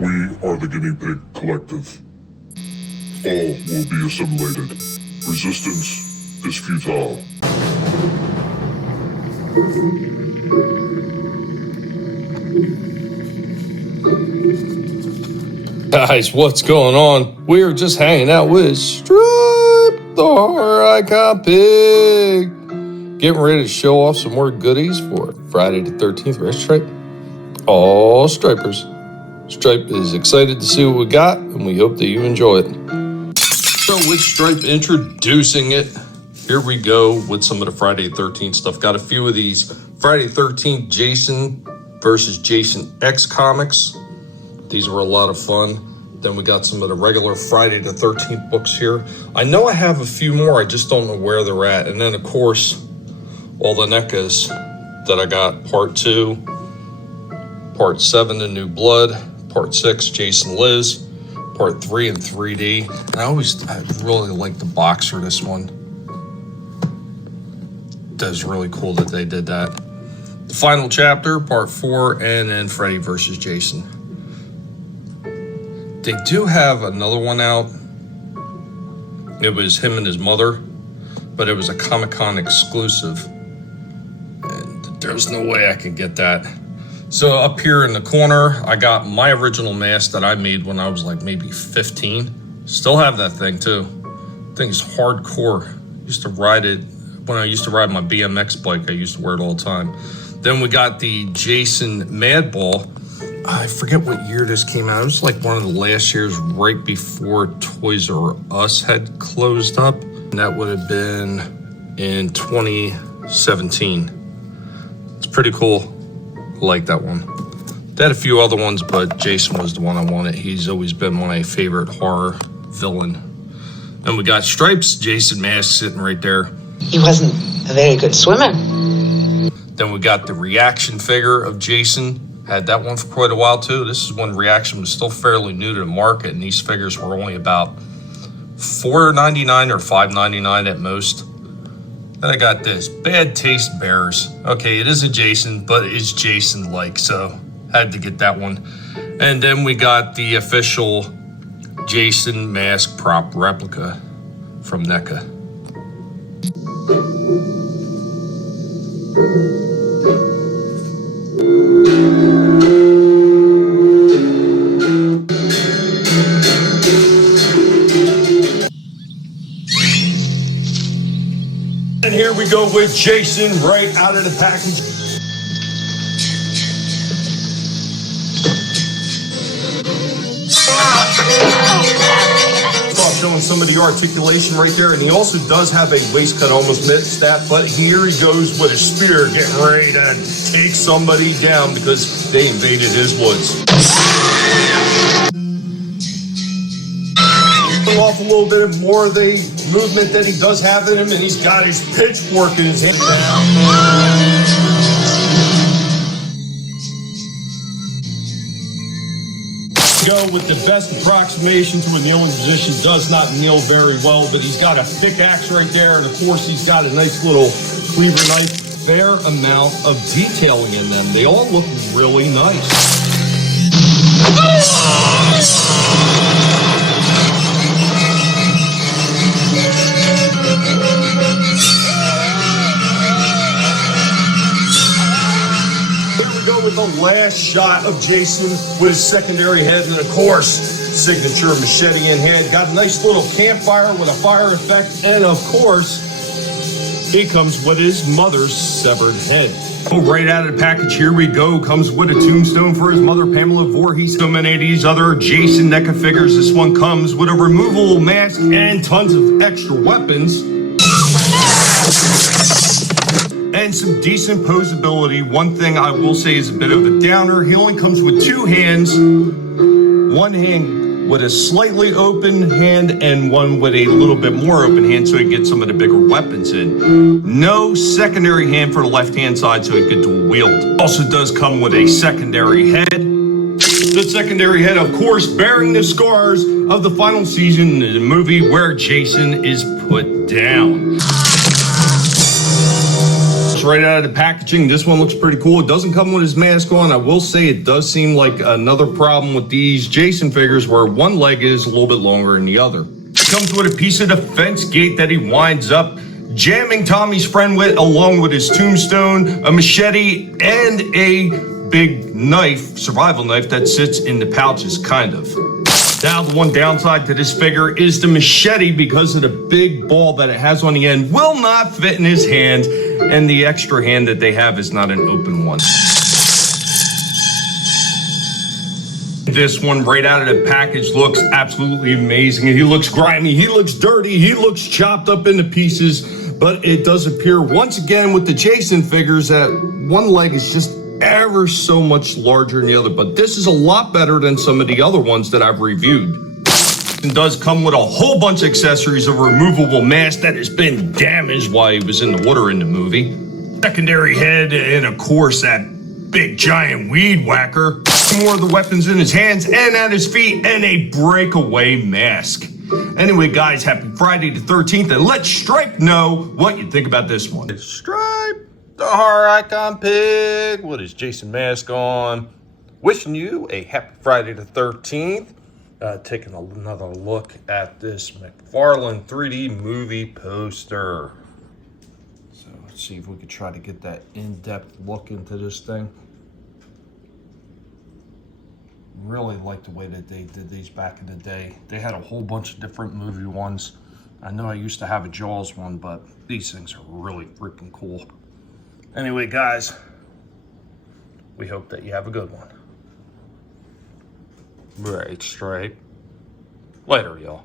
We are the Guinea Pig Collective. All will be assimilated. Resistance is futile. Guys, what's going on? We're just hanging out with Stripe, the horror icon pig. Getting ready to show off some more goodies for Friday the 13th, right, Stripe? All Stripers. Stripe is excited to see what we got, and we hope that you enjoy it. So with Stripe introducing it, here we go with some of the Friday the 13th stuff. Got a few of these Friday the 13th Jason versus Jason X comics. These were a lot of fun. Then we got some of the regular Friday the 13th books here. I know I have a few more, I just don't know where they're at. And then of course, all the NECAs that I got, part 2, part 7, The New Blood, part 6, Jason Liz, part 3 in 3D. And I really like the box for this one. That's really cool that they did that. The final chapter, part 4, and then Freddy versus Jason. They do have another one out. It was him and his mother, but it was a Comic-Con exclusive. And there's no way I could get that. So up here in the corner, I got my original mask that I made when I was like maybe 15. Still have that thing too. Thing's hardcore. Used to ride it when I used to ride my BMX bike. I used to wear it all the time. Then we got the Jason Madball. I forget what year this came out. It was like one of the last years right before Toys R Us had closed up. And that would have been in 2017. It's pretty cool. I like that one. They had a few other ones, but Jason was the one I wanted. He's always been my favorite horror villain. And we got Stripes Jason mask sitting right there. He wasn't a very good swimmer. Then we got the reaction figure of Jason. Had that one for quite a while too. This is when Reaction was still fairly new to the market, and these figures were only about $4.99 or $5.99 at most. Then I got this Bad Taste Bears. Okay, it is a Jason, but it's Jason-like, so had to get that one. And then we got the official Jason mask prop replica from NECA. And here we go with Jason right out of the package. Showing some of the articulation right there, and he also does have a waistcut, almost missed that, but here he goes with a spear getting ready to take somebody down because they invaded his woods. Off a little bit more of the movement that he does have in him, and he's got his pitchfork in his hand. Go with the best approximation to a kneeling position. Does not kneel very well, but he's got a thick axe right there, and of course he's got a nice little cleaver knife. Fair amount of detailing in them. They all look really nice. With the last shot of Jason with his secondary head, and of course, signature machete in hand. Got a nice little campfire with a fire effect, and of course, he comes with his mother's severed head. Oh, right out of the package, here we go. Comes with a tombstone for his mother, Pamela Voorhees. So many of these other Jason NECA figures. This one comes with a removable mask and tons of extra weapons. And some decent posability. One thing I will say is a bit of a downer. He only comes with 2 hands. One hand with a slightly open hand and one with a little bit more open hand so he can get some of the bigger weapons in. No secondary hand for the left-hand side so he could dual wield. Also does come with a secondary head. The secondary head, of course, bearing the scars of the final season in the movie where Jason is put down. looks right out of the packaging. This one looks pretty cool. It doesn't come with his mask on. I will say it does seem like another problem with these Jason figures where one leg is a little bit longer than the other. It comes with a piece of the fence gate that he winds up jamming Tommy's friend with, along with his tombstone, a machete, and a big knife, survival knife, that sits in the pouches, kind of. Now, the one downside to this figure is the machete, because of the big ball that it has on the end, will not fit in his hand, and the extra hand that they have is not an open one. This one right out of the package looks absolutely amazing. He looks grimy, he looks dirty, he looks chopped up into pieces, but it does appear once again with the Jason figures that one leg is just ever so much larger than the other, but this is a lot better than some of the other ones that I've reviewed. It does come with a whole bunch of accessories, a removable mask that has been damaged while he was in the water in the movie, secondary head, and of course that big giant weed whacker, more of the weapons in his hands and at his feet, and a breakaway mask. Anyway, guys, happy Friday the 13th, and let Stripe know what you think about this one. Stripe, the horror icon pig with his Jason mask on, wishing you a happy Friday the 13th. Taking another look at this McFarlane 3D movie poster. So let's see if we could try to get that in-depth look into this thing. Really like the way that they did these back in the day. They had a whole bunch of different movie ones. I know I used to have a Jaws one, but these things are really freaking cool. Anyway, guys, we hope that you have a good one. Right, Stripe. Later, y'all.